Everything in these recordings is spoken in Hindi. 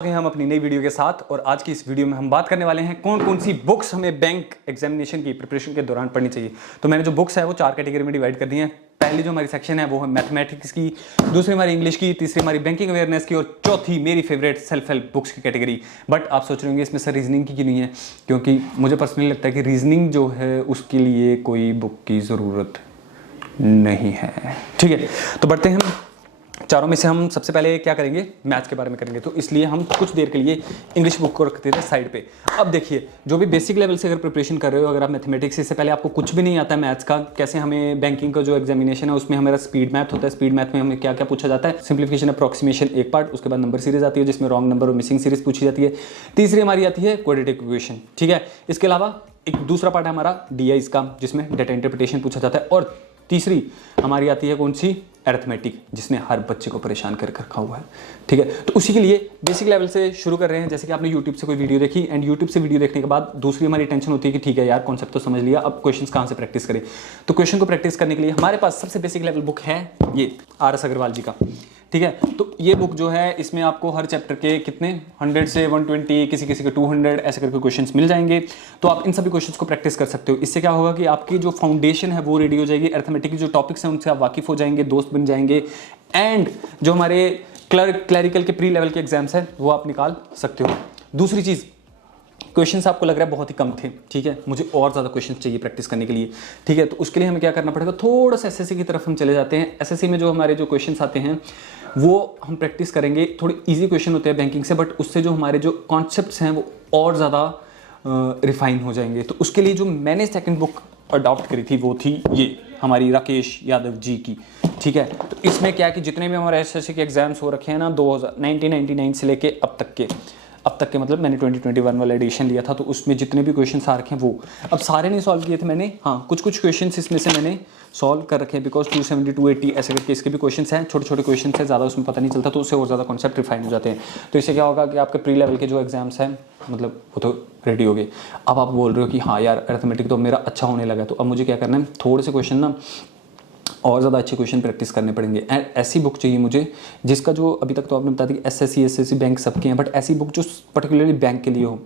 हम अपनी नई वीडियो के साथ। और आज की इस वीडियो में हम बात करने वाले हैं कौन कौन सी बुक्स हमें बैंक एग्जामिनेशन की प्रिपरेशन के दौरान पढ़नी चाहिए। तो मैंने जो बुक्स है वो 4 कैटेगरी में डिवाइड कर दी हैं। पहली जो हमारी सेक्शन है वो है मैथमेटिक्स की, दूसरी हमारी इंग्लिश की, तीसरी हमारी बैंकिंग अवेयरनेस की और चौथी मेरी फेवरेट सेल्फ हेल्प बुक्स की कैटेगरी। बट आप सोच रहे होंगे इसमें सर रीजनिंग की क्यों नहीं है, क्योंकि मुझे पर्सनली लगता है कि रीजनिंग जो है उसके लिए कोई बुक की ज़रूरत नहीं है। ठीक है, तो बढ़ते हैं। चारों में से हम सबसे पहले क्या करेंगे, मैथ्स के बारे में करेंगे। तो इसलिए हम कुछ देर के लिए इंग्लिश बुक को रखते थे साइड पे। अब देखिए, जो भी बेसिक लेवल से अगर प्रिपरेशन कर रहे हो, अगर आप मैथमेटिक्स से पहले आपको कुछ भी नहीं आता है मैथ्स का, कैसे हमें बैंकिंग का जो एग्जामिनेशन है उसमें हमारा स्पीड मैथ होता है, स्पीड मैथ में हमें क्या क्या पूछा जाता है, सिंप्लीफिकेशन अप्रोक्सीमेशन एक पार्ट, उसके बाद नंबर सीरीज आती है जिसमें रॉन्ग नंबर और मिसिंग सीरीज पूछी जाती है, तीसरी हमारी आती है क्वाड्रेटिक इक्वेशन। ठीक है, इसके अलावा एक दूसरा पार्ट है हमारा डीआईज का जिसमें डेटा इंटरप्रिटेशन पूछा जाता है, और तीसरी हमारी आती है कौन सी, अरिथमेटिक, जिसने हर बच्चे को परेशान कर रखा हुआ है। ठीक है, तो उसी के लिए बेसिक लेवल से शुरू कर रहे हैं। जैसे कि आपने यूट्यूब से कोई वीडियो देखी एंड यूट्यूब से वीडियो देखने के बाद दूसरी हमारी टेंशन होती है कि ठीक है यार, कॉन्सेप्ट तो समझ लिया, अब क्वेश्चंस कहाँ से प्रैक्टिस करें। तो क्वेश्चन को प्रैक्टिस करने के लिए हमारे पास सबसे बेसिक लेवल बुक है ये आर.एस. अग्रवाल जी का। ठीक है, तो ये बुक जो है इसमें आपको हर चैप्टर के कितने 100 से 120, किसी किसी के 200 ऐसे करके क्वेश्चंस मिल जाएंगे। तो आप इन सभी क्वेश्चंस को प्रैक्टिस कर सकते हो। इससे क्या होगा कि आपकी जो फाउंडेशन है वो रेडी हो जाएगी, अरिथमेटिक के जो टॉपिक्स हैं उनसे आप वाकिफ हो जाएंगे, दोस्त बन जाएंगे, एंड जो हमारे क्लरिकल के प्री लेवल के एग्जाम्स हैं वो आप निकाल सकते हो। दूसरी चीज़, क्वेश्चंस आपको लग रहा है बहुत ही कम थे, ठीक है, मुझे और ज़्यादा क्वेश्चंस चाहिए प्रैक्टिस करने के लिए। ठीक है, तो उसके लिए हमें क्या करना पड़ेगा, थोड़ा सा एसएससी की तरफ हम चले जाते हैं। एसएससी में जो हमारे जो क्वेश्चंस आते हैं वो हम प्रैक्टिस करेंगे। थोड़ी इजी क्वेश्चन होते हैं बैंकिंग से, बट उससे जो हमारे जो कॉन्सेप्ट्स हैं वो और ज़्यादा रिफाइन हो जाएंगे। तो उसके लिए जो मैंने सेकेंड बुक अडॉप्ट करी थी वो थी ये हमारी राकेश यादव जी की। ठीक है, तो इसमें क्या है कि जितने भी हमारे एसएससी के एग्जाम्स हो रखे हैं ना 1999 से लेके अब तक के मतलब मैंने 2021 वाला एडिशन लिया था, तो उसमें जितने भी क्वेश्चंस आ रखे हैं वो अब सारे नहीं सॉल्व किए थे मैंने। हाँ, कुछ क्वेश्चंस इसमें से मैंने सॉल्व कर रखे हैं, बिकॉज 270 280 ऐसे करके इसके भी क्वेश्चंस हैं। छोटे छोटे क्वेश्चन है, ज़्यादा उसमें पता नहीं चलता, तो उससे और ज़्यादा कॉन्सेप्ट रिफाइन हो जाते हैं। तो इससे क्या होगा कि आपके प्री लेवल के जो एग्जाम्स हैं मतलब वो तो रेडी हो गए। अब आप बोल रहे हो कि हाँ यार अरिथमेटिक तो मेरा अच्छा होने लगा, तो अब मुझे क्या करना है, थोड़े से क्वेश्चन ना और ज़्यादा अच्छे क्वेश्चन प्रैक्टिस करने पड़ेंगे। एंड ऐसी बुक चाहिए मुझे जिसका जो अभी तक तो आपने बता दी कि एसएससी बैंक सबके हैं, बट ऐसी बुक जो पर्टिकुलरली बैंक के लिए हो।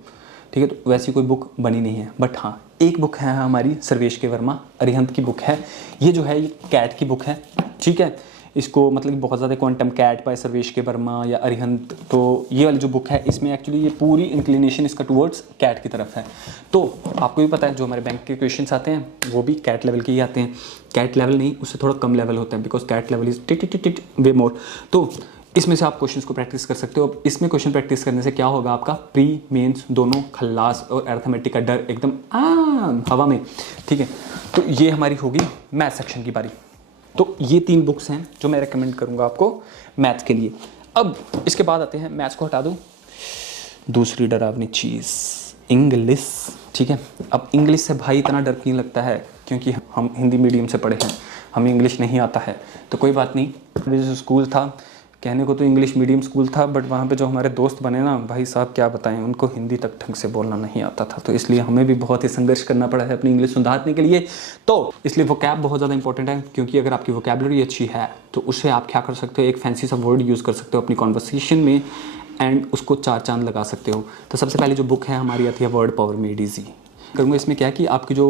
ठीक है, तो वैसी कोई बुक बनी नहीं है। बट हाँ, एक बुक है हमारी सर्वेश के वर्मा, अरिहंत की बुक है। ये जो है ये कैट की बुक है। ठीक है, इसको मतलब बहुत ज़्यादा क्वांटम कैट बाय सर्वेश के वर्मा या अरिहंत, तो ये वाली जो बुक है इसमें एक्चुअली ये पूरी इंक्लिनेशन इसका टुवर्ड्स कैट की तरफ है। तो आपको भी पता है जो हमारे बैंक के क्वेश्चंस आते हैं वो भी कैट लेवल के ही आते हैं। कैट लेवल नहीं, उससे थोड़ा कम लेवल होता है, because cat level is tit way more. तो इसमें से आप क्वेश्चंस को प्रैक्टिस कर सकते हो। इसमें क्वेश्चन प्रैक्टिस करने से क्या होगा, आपका प्री मेंस दोनों खल्लास और अरिथमेटिक का डर एकदम हवा में। ठीक है, तो ये हमारी होगी मैथ सेक्शन की बारी। तो ये 3 बुक्स हैं जो मैं रेकमेंड करूंगा आपको मैथ के लिए। अब इसके बाद आते हैं, मैथ्स को हटा दूं, दूसरी डरावनी चीज़ इंग्लिश। ठीक है, अब इंग्लिश से भाई इतना डर क्यों लगता है, क्योंकि हम हिंदी मीडियम से पढ़े हैं, हमें इंग्लिश नहीं आता है। तो कोई बात नहीं, जो स्कूल था कहने को तो इंग्लिश मीडियम स्कूल था, बट वहाँ पे जो हमारे दोस्त बने ना भाई साहब क्या बताएं, उनको हिंदी तक ढंग से बोलना नहीं आता था। तो इसलिए हमें भी बहुत ही संघर्ष करना पड़ा है अपनी इंग्लिश सुधारने के लिए। तो इसलिए वोकैब बहुत ज़्यादा इंपॉर्टेंट है, क्योंकि अगर आपकी वोकैबुलरी अच्छी है तो उससे आप क्या कर सकते हो, एक फैंसी सा वर्ड यूज़ कर सकते हो अपनी कॉन्वर्सेशन में एंड उसको 4 चांद लगा सकते हो। तो सबसे पहले जो बुक है हमारी आती है वर्ड पावर मेड ईजी करूँगा। इसमें क्या है कि आपकी जो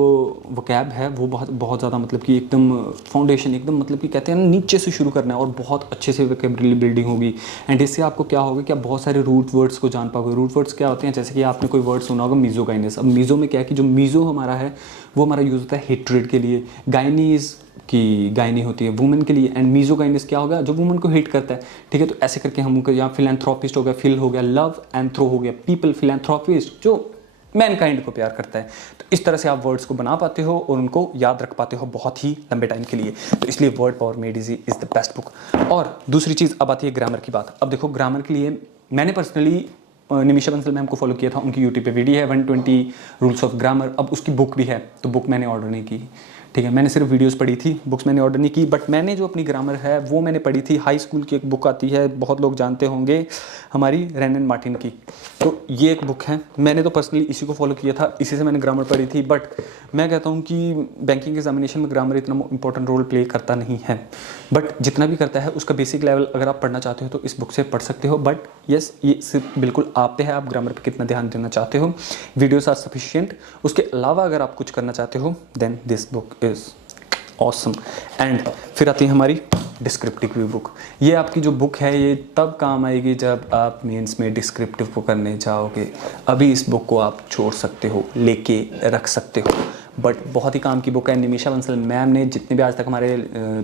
वोकैब है वो बहुत ज़्यादा मतलब कि एकदम फाउंडेशन, एकदम मतलब कि कहते हैं ना नीचे से शुरू करना है और बहुत अच्छे से वोकैबुलरी बिल्डिंग होगी। एंड इससे आपको क्या होगा कि आप बहुत सारे रूट वर्ड्स को जान पाओगे। रूट वर्ड्स क्या होते हैं, जैसे कि आपने कोई वर्ड सुना होगा मीज़ोगाइनस। अब मीज़ो में क्या है कि जो मीज़ो हमारा है वो हमारा यूज़ होता है हेट्रेड के लिए, गायनीज की गायनी होती है वुमेन के लिए, एंड मीज़ोगाइनस क्या होगा, जो वुमेन को हेट करता है। ठीक है, तो ऐसे करके हम उनको, यहाँ फिलैंथ्रोपिस्ट हो गया, फिल हो गया, लव एंथ्रो हो गया, पीपल, फिलैंथ्रोपिस्ट जो मैनकाइंड को प्यार करता है। तो इस तरह से आप वर्ड्स को बना पाते हो और उनको याद रख पाते हो बहुत ही लंबे टाइम के लिए। तो इसलिए word power made easy is the best book. और दूसरी चीज़, अब आती है ग्रामर की बात। अब देखो, ग्रामर के लिए मैंने पर्सनली निमिषा बंसल मैम को फॉलो किया था, उनकी यूट्यूब पे वीडियो है 120 रूल्स ऑफ ग्रामर। अब उसकी बुक भी है, तो बुक मैंने ऑर्डर नहीं की। ठीक है। मैंने सिर्फ वीडियोस पढ़ी थी, बुक्स मैंने ऑर्डर नहीं की, बट मैंने जो अपनी ग्रामर है वो मैंने पढ़ी थी। हाई स्कूल की एक बुक आती है, बहुत लोग जानते होंगे, हमारी रैन एंड मार्टिन की। तो ये एक बुक है, मैंने तो पर्सनली इसी को फॉलो किया था, इसी से मैंने ग्रामर पढ़ी थी। बट मैं कहता हूँ कि बैंकिंग एग्जामिनेशन में ग्रामर इतना इंपॉर्टेंट रोल प्ले करता नहीं है, बट जितना भी करता है उसका बेसिक लेवल अगर आप पढ़ना चाहते हो तो इस बुक से पढ़ सकते हो। बट यस, ये सिर्फ बिल्कुल आप पे है, आप ग्रामर पे कितना ध्यान देना चाहते हो। Videos are sufficient. उसके अलावा अगर आप कुछ करना चाहते हो then this book is awesome. And फिर आती है हमारी डिस्क्रिप्टिव बुक। ये आपकी जो बुक है ये तब काम आएगी जब आप मेंस में डिस्क्रिप्टिव को करने जाओगे। अभी इस बुक को आप छोड़ सकते हो, लेके रख सकते हो, बट बहुत ही काम की बुक है। निमिषा बंसल मैम ने जितने भी आज तक हमारे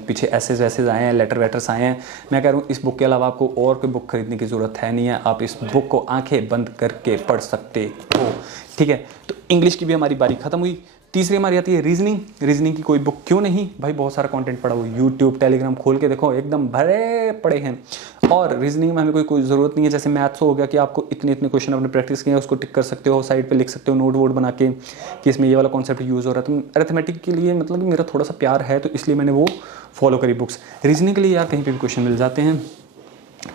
पीछे एसेज वैसेज आए हैं, लेटर वेटर्स आए हैं, मैं कह रहा हूँ इस बुक के अलावा आपको और कोई बुक खरीदने की ज़रूरत है नहीं है। आप इस बुक को आंखें बंद करके पढ़ सकते हो, ठीक है। तो इंग्लिश की भी हमारी बारी ख़त्म हुई। तीसरी हमारी आती है रीजनिंग। रीजनिंग की कोई बुक क्यों नहीं भाई, बहुत सारा कंटेंट पड़ा हुआ, यूट्यूब टेलीग्राम खोल के देखो, एकदम भरे पड़े हैं। और रीजनिंग में हमें कोई ज़रूरत नहीं है, जैसे मैथ्स हो गया कि आपको इतने क्वेश्चन आपने प्रैक्टिस किए हैं उसको टिक कर सकते हो, साइड पे लिख सकते हो नोट वोट बना के कि इसमें ये वाला कॉन्सेप्ट यूज़ हो रहा है। तो अरिथमेटिक के लिए मतलब मेरा थोड़ा सा प्यार है, तो इसलिए मैंने वो फॉलो करी बुक्स। रीजनिंग के लिए यार कहीं पर भी क्वेश्चन मिल जाते हैं,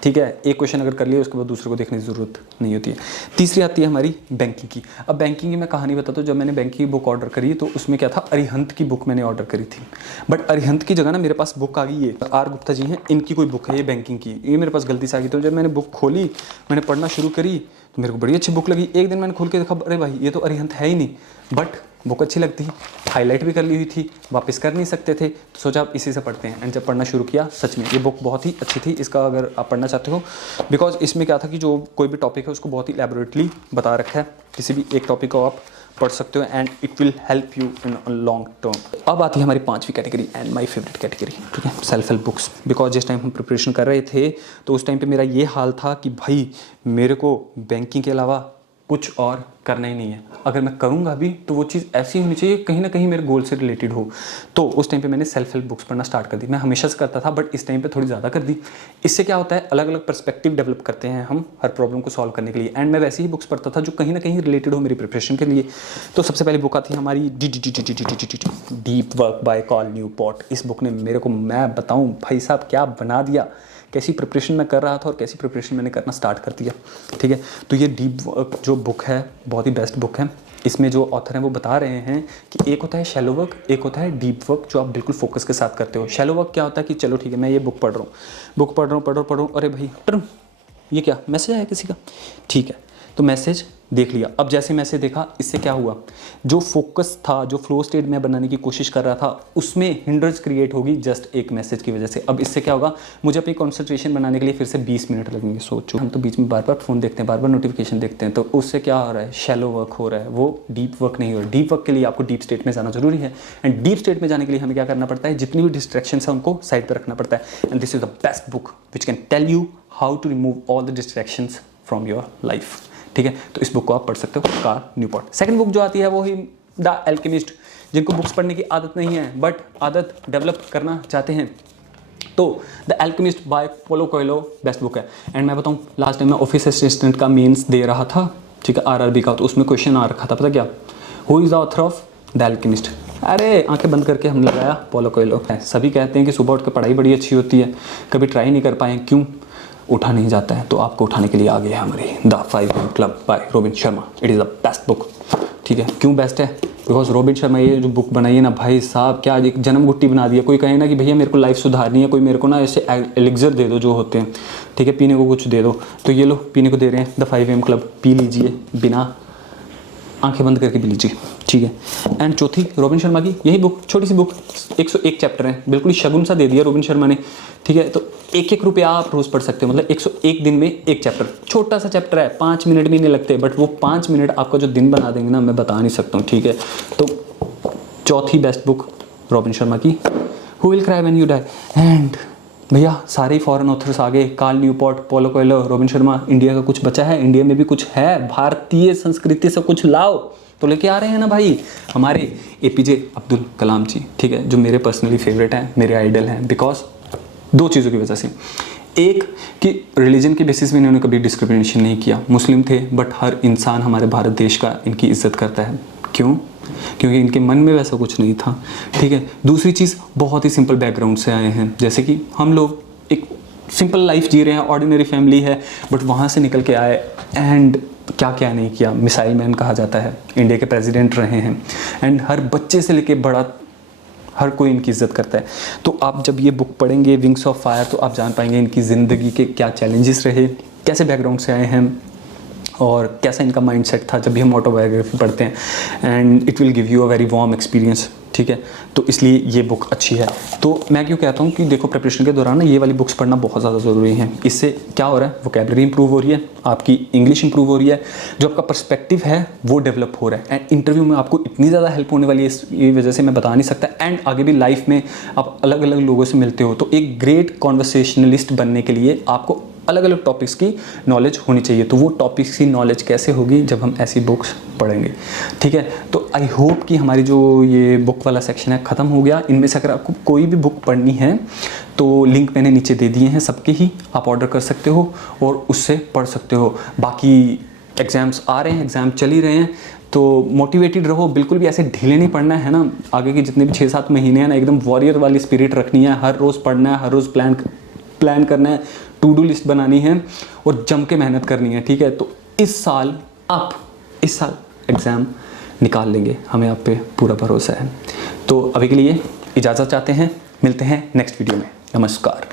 ठीक है। एक क्वेश्चन अगर कर लिया उसके बाद दूसरे को देखने की ज़रूरत नहीं होती है। तीसरी आती है हमारी बैंकिंग की। अब बैंकिंग की मैं कहानी बताता हूँ। जब मैंने बैंकिंग की बुक ऑर्डर करी तो उसमें क्या था, अरिहंत की बुक मैंने ऑर्डर करी थी, बट अरिहंत की जगह ना मेरे पास बुक आ गई है, आर गुप्ता जी हैं, इनकी कोई बुक है ये बैंकिंग की, ये मेरे पास गलती से आ गई। तो जब मैंने बुक खोली, मैंने पढ़ना शुरू करी तो मेरे को बड़ी अच्छी बुक लगी। एक दिन मैंने खोल के देखा, अरे भाई ये तो अरिहंत है ही नहीं, बट बुक अच्छी लगती, हाईलाइट भी कर ली हुई थी, वापस कर नहीं सकते थे, तो सोचा आप इसी से पढ़ते हैं। एंड जब पढ़ना शुरू किया, सच में ये बुक बहुत ही अच्छी थी। इसका अगर आप पढ़ना चाहते हो, बिकॉज इसमें क्या था कि जो कोई भी टॉपिक है उसको बहुत ही एलेबोरेटली बता रखा है, किसी भी एक टॉपिक को आप पढ़ सकते हो and it will help you in long term. अब आती है हमारी पांचवी category and my favourite category, ठीक है, सेल्फ हेल्प बुक्स। बिकॉज जिस टाइम हम प्रिपरेशन कर रहे थे तो उस टाइम पे मेरा ये हाल था कि भाई मेरे को बैंकिंग के अलावा कुछ और करना ही नहीं है। अगर मैं करूँगा भी तो वो चीज़ ऐसी होनी चाहिए कहीं ना कहीं मेरे गोल से रिलेटेड हो। तो उस टाइम पे मैंने सेल्फ हेल्प बुक्स पढ़ना स्टार्ट कर दी। मैं हमेशा से करता था बट इस टाइम पे थोड़ी ज़्यादा कर दी। इससे क्या होता है, अलग अलग पर्सपेक्टिव डेवलप करते हैं हम हर प्रॉब्लम को सॉल्व करने के लिए। एंड मैं वैसे ही बुक्स पढ़ता था जो कहीं ना कहीं रिलेटेड हो मेरी प्रिपरेशन के लिए। तो सबसे पहली बुक आती है हमारी deep work by call Newport. इस बुक ने मेरे को, मैं बताऊँ भाई साहब क्या बना दिया, कैसी प्रिपरेशन मैं कर रहा था और कैसी प्रिपरेशन मैंने करना स्टार्ट कर दिया, ठीक है। तो ये डीप वर्क जो बुक है बहुत ही बेस्ट बुक है। इसमें जो ऑथर हैं वो बता रहे हैं कि एक होता है शैलो वर्क, एक होता है डीप वर्क जो आप बिल्कुल फोकस के साथ करते हो। शैलो वर्क क्या होता है कि चलो ठीक है मैं ये बुक पढ़ रहा हूँ, अरे भाई ये क्या मैसेज आया किसी का, ठीक है, तो मैसेज देख लिया। अब जैसे मैसेज देखा, इससे क्या हुआ, जो फोकस था, जो फ्लो स्टेट में बनाने की कोशिश कर रहा था उसमें हिंड्रेंस क्रिएट होगी जस्ट एक मैसेज की वजह से। अब इससे क्या होगा, मुझे अपनी कंसंट्रेशन बनाने के लिए फिर से 20 मिनट लगेंगे। सोचो हम तो बीच में बार बार फ़ोन देखते हैं, बार बार नोटिफिकेशन देखते हैं, तो उससे क्या हो रहा है, शैलो वर्क हो रहा है, वो डीप वर्क नहीं हो रहा। डीप वर्क के लिए आपको डीप स्टेट में जाना जरूरी है। एंड डीप स्टेट में जाने के लिए हमें क्या करना पड़ता है, जितनी भी डिस्ट्रैक्शंस है उनको साइड पर रखना पड़ता है। And this is the best book which can tell you how to remove all the distractions from your life, ठीक है। तो इस बुक को आप पढ़ सकते हो, कार्ल न्यूपोर्ट। सेकंड बुक जो आती है वो ही द अल्केमिस्ट। जिनको बुक्स पढ़ने की आदत नहीं है बट आदत डेवलप करना चाहते हैं तो the Alchemist by Paulo Coelho best book है। एंड मैं बताऊं, लास्ट टाइम मैं ऑफिस असिस्टेंट का मेंस दे रहा था, ठीक है, आरआरबी का, तो उसमें क्वेश्चन आ रखा था, पता क्या, who is the author of the alchemist. अरे आंखें बंद करके हमने लगाया पोलो कोएल्हो। सभी कहते हैं कि सुबह उठ कर पढ़ाई बड़ी अच्छी होती है, कभी ट्राई नहीं कर पाए, क्यों, उठा नहीं जाता है। तो आपको उठाने के लिए आ गया है हमारी the 5 AM club bye robin Sharma. It is the best book, ठीक है। क्यों बेस्ट है, बिकॉज रोबिन शर्मा ये जो बुक बनाई है ना भाई साहब, क्या एक जन्म गुट्टी बना दिया। कोई कहे ना कि भैया मेरे को लाइफ सुधारनी है, कोई मेरे को ना ऐसे एलिक्सर दे दो जो होते हैं, ठीक है, पीने को कुछ दे दो, तो ये लो पीने को दे रहे हैं द 5 AM क्लब, पी लीजिए, बिना आंखें बंद करके पी लीजिए, ठीक है। एंड चौथी रोबिन शर्मा की यही बुक, छोटी सी बुक, 101 चैप्टर है, बिल्कुल ही शगुन सा दे दिया रोबिन शर्मा ने, ठीक है। तो 1-1 रुपया आप रोज़ पढ़ सकते हो, मतलब 101 दिन में एक चैप्टर, छोटा सा चैप्टर है, 5 मिनट भी नहीं लगते, बट वो 5 मिनट आपका जो दिन बना देंगे ना, मैं बता नहीं सकता हूँ, ठीक है। तो चौथी बेस्ट बुक रोबिन शर्मा की, who will cry when you die. And भैया सारे फॉरेन ऑथर्स आ गए, Cal Newport, Paulo Coelho, Robin Sharma. India का कुछ बचा है, इंडिया में भी कुछ है, भारतीय संस्कृति से कुछ लाओ, तो लेके आ रहे हैं ना भाई हमारे एपीजे अब्दुल कलाम जी, ठीक है, जो मेरे पर्सनली फेवरेट हैं, मेरे आइडल हैं। बिकॉज 2 चीज़ों की वजह से, एक कि रिलीजन के बेसिस में इन्होंने कभी डिस्क्रिमिनेशन नहीं किया, मुस्लिम थे बट हर इंसान हमारे भारत देश का इनकी इज्जत करता है। क्यों, क्योंकि इनके मन में वैसा कुछ नहीं था, ठीक है। दूसरी चीज़, बहुत ही सिंपल बैकग्राउंड से आए हैं, जैसे कि हम लोग एक सिंपल लाइफ जी रहे हैं, ऑर्डिनरी फैमिली है, बट वहाँ से निकल के आए एंड क्या क्या नहीं किया। मिसाइल मैन कहा जाता है, इंडिया के प्रेसिडेंट रहे हैं, एंड हर बच्चे से लेके बड़ा हर कोई इनकी इज्जत करता है। तो आप जब ये बुक पढ़ेंगे विंग्स ऑफ फायर, तो आप जान पाएंगे इनकी ज़िंदगी के क्या चैलेंजेस रहे, कैसे बैकग्राउंड से आए हैं और कैसा इनका माइंडसेट था जब भी हम ऑटोबायोग्राफी पढ़ते हैं। And it will give you a very warm experience, ठीक है। तो इसलिए ये बुक अच्छी है। तो मैं क्यों कहता हूँ कि देखो प्रिपरेशन के दौरान ना ये वाली बुक्स पढ़ना बहुत ज़्यादा ज़रूरी है। इससे क्या हो रहा है, वोकैबुलरी इंप्रूव हो रही है, आपकी इंग्लिश इंप्रूव हो रही है, जो आपका पर्सपेक्टिव है वो डेवलप हो रहा है। एंड इंटरव्यू में आपको इतनी ज़्यादा हेल्प होने वाली है, इस वजह से मैं बता नहीं सकता। एंड आगे भी लाइफ में आप अलग अलग लोगों से मिलते हो, तो एक ग्रेट कॉन्वर्सेशनलिस्ट बनने के लिए आपको अलग अलग टॉपिक्स की नॉलेज होनी चाहिए। तो वो टॉपिक्स की नॉलेज कैसे होगी, जब हम ऐसी बुक्स पढ़ेंगे, ठीक है। तो आई होप कि हमारी जो ये बुक वाला सेक्शन है ख़त्म हो गया। इनमें से अगर आपको कोई भी बुक पढ़नी है तो लिंक मैंने नीचे दे दिए हैं सबके ही, आप ऑर्डर कर सकते हो और उससे पढ़ सकते हो। बाकी एग्ज़ाम्स आ रहे हैं, एग्ज़ाम चल ही रहे हैं, तो मोटिवेटेड रहो, बिल्कुल भी ऐसे ढीले नहीं पढ़ना है ना। आगे के जितने भी 6-7 महीने हैं ना, एकदम वॉरियर वाली स्पिरिट रखनी है, हर रोज़ पढ़ना है, हर रोज़ प्लान करना है, टू डू लिस्ट बनानी है और जम के मेहनत करनी है, ठीक है। तो इस साल एग्ज़ाम निकाल लेंगे, हमें आप पे पूरा भरोसा है। तो अभी के लिए इजाज़त चाहते हैं, मिलते हैं नेक्स्ट वीडियो में। नमस्कार।